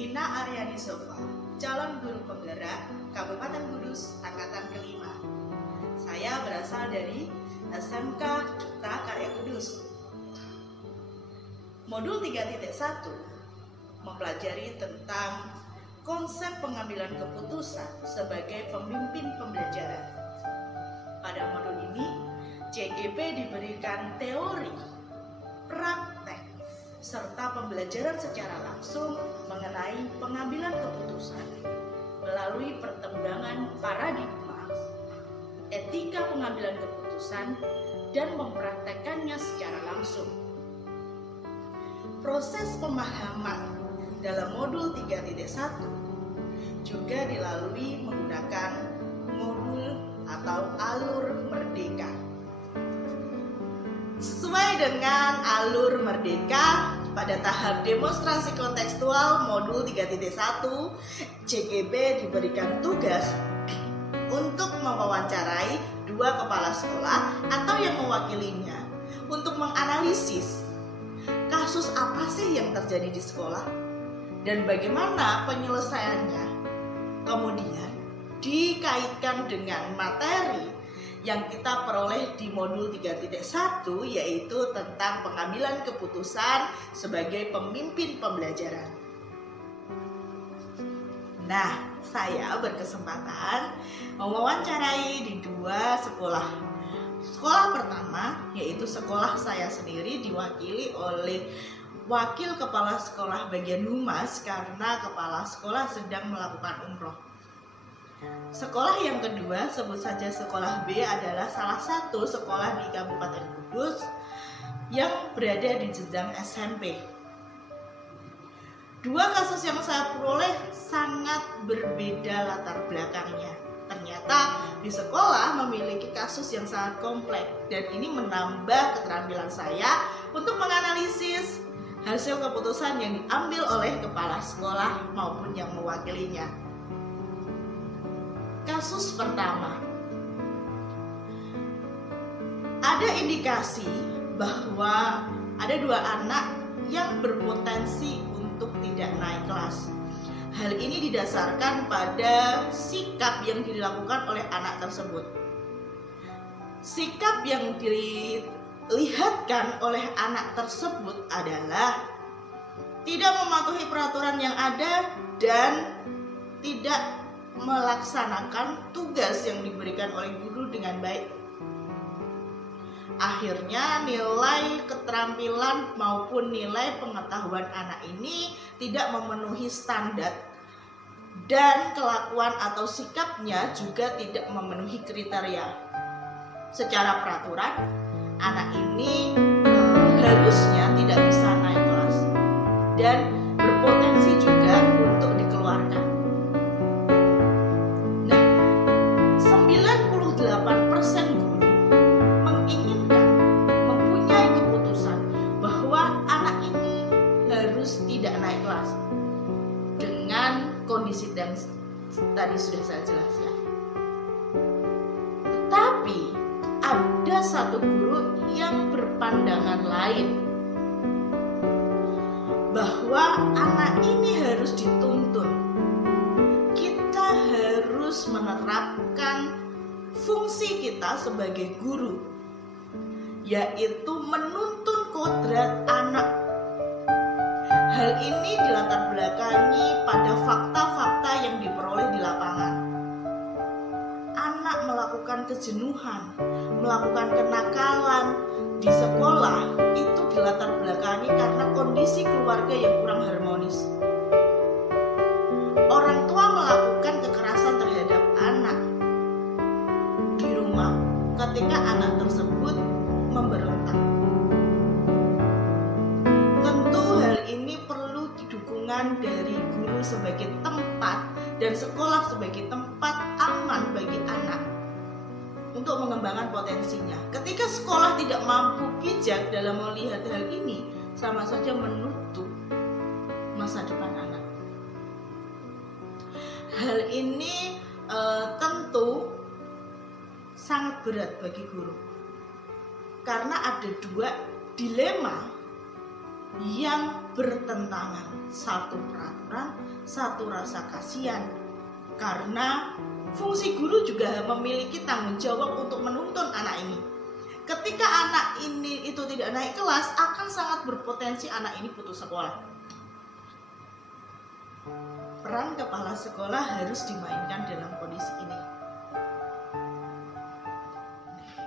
Nina Aryani Sofa, calon guru penggerak Kabupaten Kudus Angkatan kelima. Saya berasal dari SMK Cipta Karya Kudus. Modul 3.1 mempelajari tentang konsep pengambilan keputusan sebagai pemimpin pembelajaran. Pada modul ini, CGP diberikan teori, praktek, serta pembelajaran secara langsung mengenai pengambilan keputusan melalui pertimbangan paradigma, etika pengambilan keputusan, dan mempraktekkannya secara langsung. Proses pemahaman dalam modul 3.1 juga dilalui menggunakan modul atau alur merdeka. Sesuai dengan alur merdeka, pada tahap demonstrasi kontekstual modul 3.1, CGP diberikan tugas untuk mewawancarai dua kepala sekolah atau yang mewakilinya untuk menganalisis kasus apa sih yang terjadi di sekolah dan bagaimana penyelesaiannya. Kemudian dikaitkan dengan materi yang kita peroleh di modul 3.1, yaitu tentang pengambilan keputusan sebagai pemimpin pembelajaran. Nah, saya berkesempatan mewawancarai di dua sekolah. Sekolah pertama, yaitu sekolah saya sendiri, diwakili oleh Wakil Kepala Sekolah Bagian Humas karena Kepala Sekolah sedang melakukan umroh. Sekolah yang kedua, sebut saja sekolah B, adalah salah satu sekolah di Kabupaten Kudus yang berada di jenjang SMP. Dua kasus yang saya peroleh sangat berbeda latar belakangnya. Ternyata di sekolah memiliki kasus yang sangat kompleks dan ini menambah keterampilan saya untuk menganalisis hasil keputusan yang diambil oleh kepala sekolah maupun yang mewakilinya. Kasus pertama, ada indikasi bahwa ada dua anak yang berpotensi untuk tidak naik kelas. Hal ini didasarkan pada sikap yang dilakukan oleh anak tersebut. Sikap yang dilihatkan oleh anak tersebut adalah tidak mematuhi peraturan yang ada dan tidak melaksanakan tugas yang diberikan oleh guru dengan baik. Akhirnya nilai keterampilan maupun nilai pengetahuan anak ini tidak memenuhi standar dan kelakuan atau sikapnya juga tidak memenuhi kriteria. Secara peraturan, anak ini harusnya tidak bisa naik kelas dan berpotensi juga untuk dikeluarkan. 98% guru menginginkan mempunyai keputusan bahwa anak ini harus tidak naik kelas dengan kondisi yang tadi sudah saya jelaskan. Tetapi ada satu guru yang berpandangan lain bahwa anak ini harus dituntun. Kita harus menerapkan fungsi kita sebagai guru, yaitu menuntun kodrat anak. Hal ini dilatar belakangi pada fakta-fakta yang diperoleh di lapangan. Anak melakukan kejenuhan, melakukan kenakalan di sekolah itu dilatar belakangi karena kondisi keluarga yang kurang harmonis. Orang tua melakukan kekerasan terhadap anak di rumah ketika anak tersebut memberontak. Tentu hal ini perlu dukungan dari guru sebagai tempat dan sekolah sebagai tempat aman bagi anak untuk mengembangkan potensinya. Ketika sekolah tidak mampu bijak dalam melihat hal ini, sama saja menutup masa depan anak. Hal ini tentu sangat berat bagi guru karena ada dua dilema yang bertentangan, satu peraturan, satu rasa kasihan. Karena fungsi guru juga memiliki tanggung jawab untuk menuntun anak ini. Ketika anak ini itu tidak naik kelas, akan sangat berpotensi anak ini putus sekolah. Peran kepala sekolah harus dimainkan dalam kondisi ini.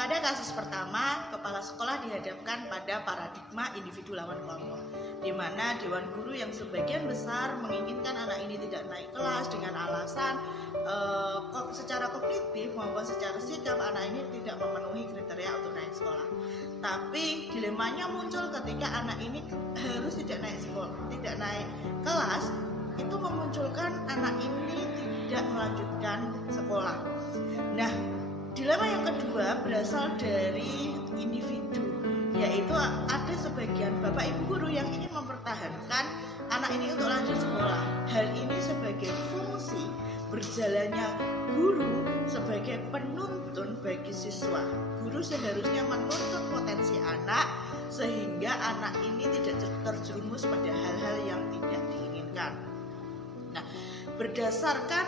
Pada kasus pertama, kepala sekolah dihadapkan pada paradigma individu lawan kelompok, di mana dewan guru yang sebagian besar menginginkan anak ini tidak naik kelas dengan alasan secara kognitif maupun secara sikap anak ini tidak memenuhi kriteria untuk naik sekolah. Tapi dilemanya muncul ketika anak ini harus tidak naik kelas, itu memunculkan anak ini tidak melanjutkan sekolah. Nah, dilema yang kedua berasal dari individu, yaitu ada sebagian bapak ibu guru yang ingin mempertahankan anak ini untuk lanjut sekolah. Hal ini sebagai fungsi berjalannya guru sebagai penuntun bagi siswa. Guru seharusnya menuntun potensi anak sehingga anak ini tidak terjerumus pada hal-hal yang tidak diinginkan. Nah, berdasarkan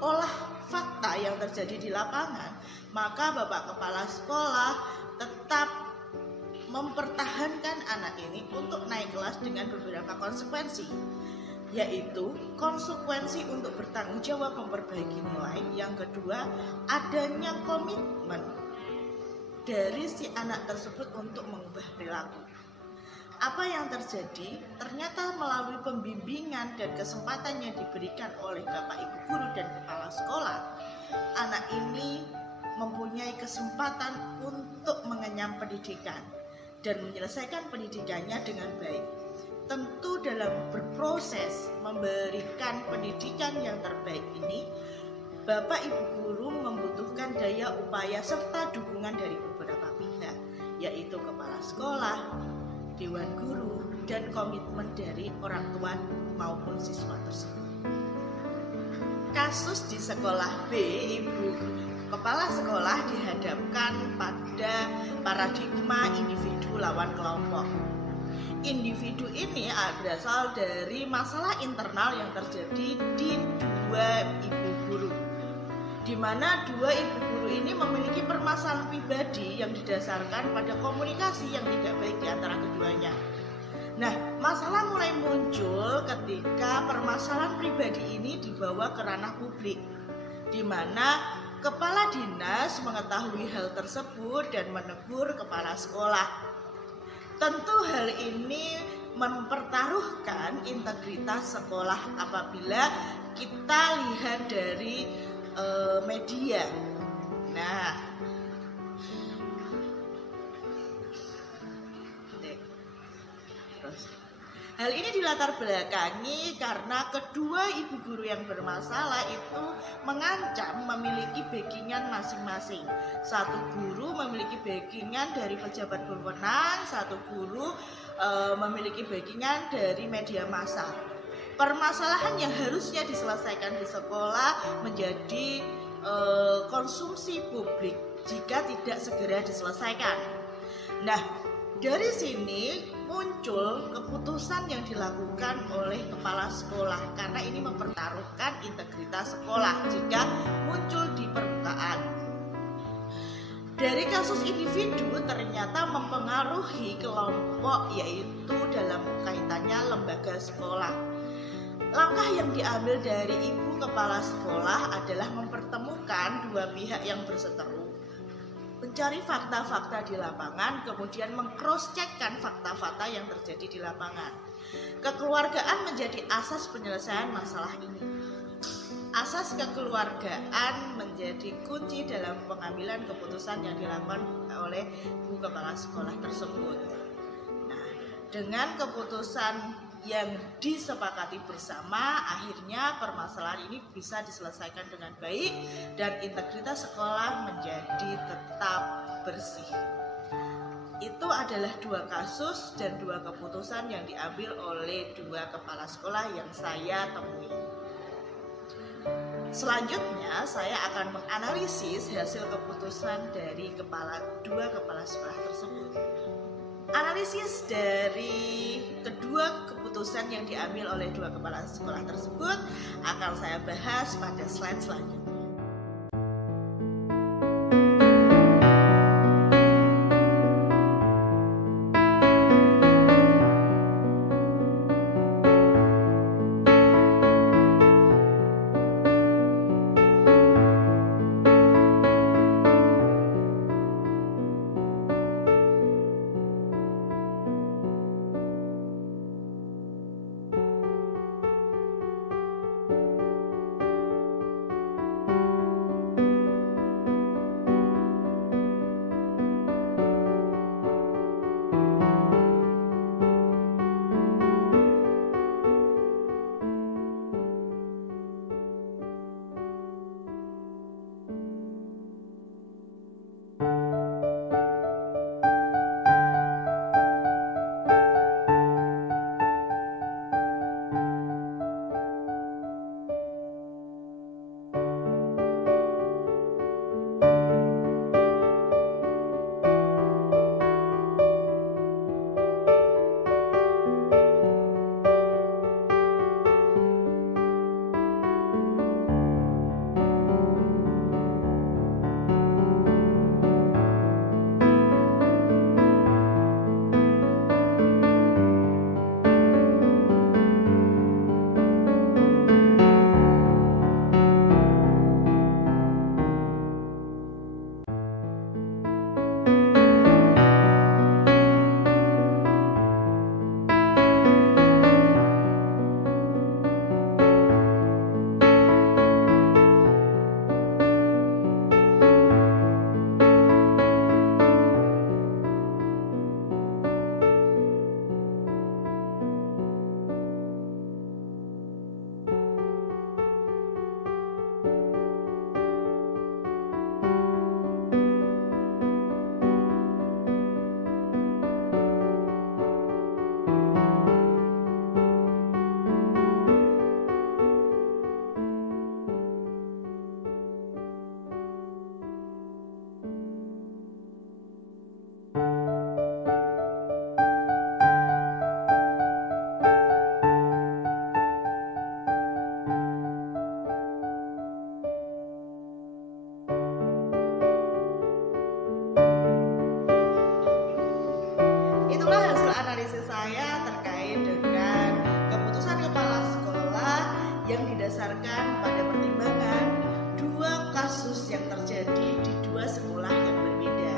olah fakta yang terjadi di lapangan, maka Bapak Kepala Sekolah tetap mempertahankan anak ini untuk naik kelas dengan beberapa konsekuensi, yaitu konsekuensi untuk bertanggung jawab memperbaiki nilai. Yang kedua, adanya komitmen dari si anak tersebut untuk mengubah perilaku. Apa yang terjadi? Ternyata melalui pembimbingan dan kesempatan yang diberikan oleh Bapak Ibu guru dan kepala sekolah, anak ini mempunyai kesempatan untuk mengenyam pendidikan dan menyelesaikan pendidikannya dengan baik. Tentu dalam berproses memberikan pendidikan yang terbaik ini, Bapak Ibu guru membutuhkan daya upaya serta dukungan dari beberapa pihak, yaitu kepala sekolah, dewan guru, dan komitmen dari orang tua maupun siswa tersebut. Kasus di sekolah B, ibu kepala sekolah dihadapkan pada paradigma individu lawan kelompok. Individu ini berasal dari masalah internal yang terjadi di dua ibu guru, di mana dua ibu guru ini memiliki permasalahan pribadi yang didasarkan pada komunikasi yang tidak baik di antara keduanya. Nah, masalah mulai muncul ketika permasalahan pribadi ini dibawa ke ranah publik, di mana kepala dinas mengetahui hal tersebut dan menegur kepala sekolah. Tentu hal ini mempertaruhkan integritas sekolah apabila kita lihat dari media. Nah, hal ini dilatar belakangi karena kedua ibu guru yang bermasalah itu mengancam memiliki backingan masing-masing. Satu guru memiliki backingan dari pejabat berwenang, satu guru memiliki backingan dari media massa. Permasalahan yang harusnya diselesaikan di sekolah menjadi konsumsi publik jika tidak segera diselesaikan. Nah, dari sini muncul keputusan yang dilakukan oleh kepala sekolah karena ini mempertaruhkan integritas sekolah jika muncul di permukaan. Dari kasus individu ternyata mempengaruhi kelompok, yaitu dalam kaitannya lembaga sekolah. Langkah yang diambil dari ibu kepala sekolah adalah mempertemukan dua pihak yang berseteru, mencari fakta-fakta di lapangan, kemudian meng-cross-checkkan fakta-fakta yang terjadi di lapangan. Kekeluargaan menjadi asas penyelesaian masalah ini. Asas kekeluargaan menjadi kunci dalam pengambilan keputusan yang dilakukan oleh ibu kepala sekolah tersebut. Nah, dengan keputusan yang disepakati bersama, akhirnya permasalahan ini bisa diselesaikan dengan baik dan integritas sekolah menjadi tetap bersih. Itu adalah dua kasus dan dua keputusan yang diambil oleh dua kepala sekolah yang saya temui. Selanjutnya saya akan menganalisis hasil keputusan dari dua kepala sekolah tersebut. Analisis dari kedua keputusan yang diambil oleh dua kepala sekolah tersebut akan saya bahas pada slide selanjutnya. Itulah hasil analisis saya terkait dengan keputusan kepala sekolah yang didasarkan pada pertimbangan dua kasus yang terjadi di dua sekolah yang berbeda.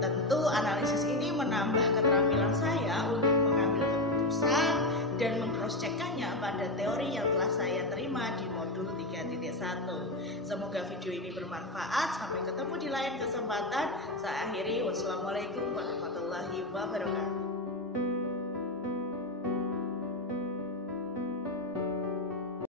Tentu analisis ini menambah keterampilan saya untuk mengambil keputusan dan mengcross-check-kannya pada teori yang telah saya terima di modul 3.1. Semoga video ini bermanfaat. Sampai ketemu di lain kesempatan. Saya akhiri. Wassalamualaikum warahmatullahi wabarakatuh.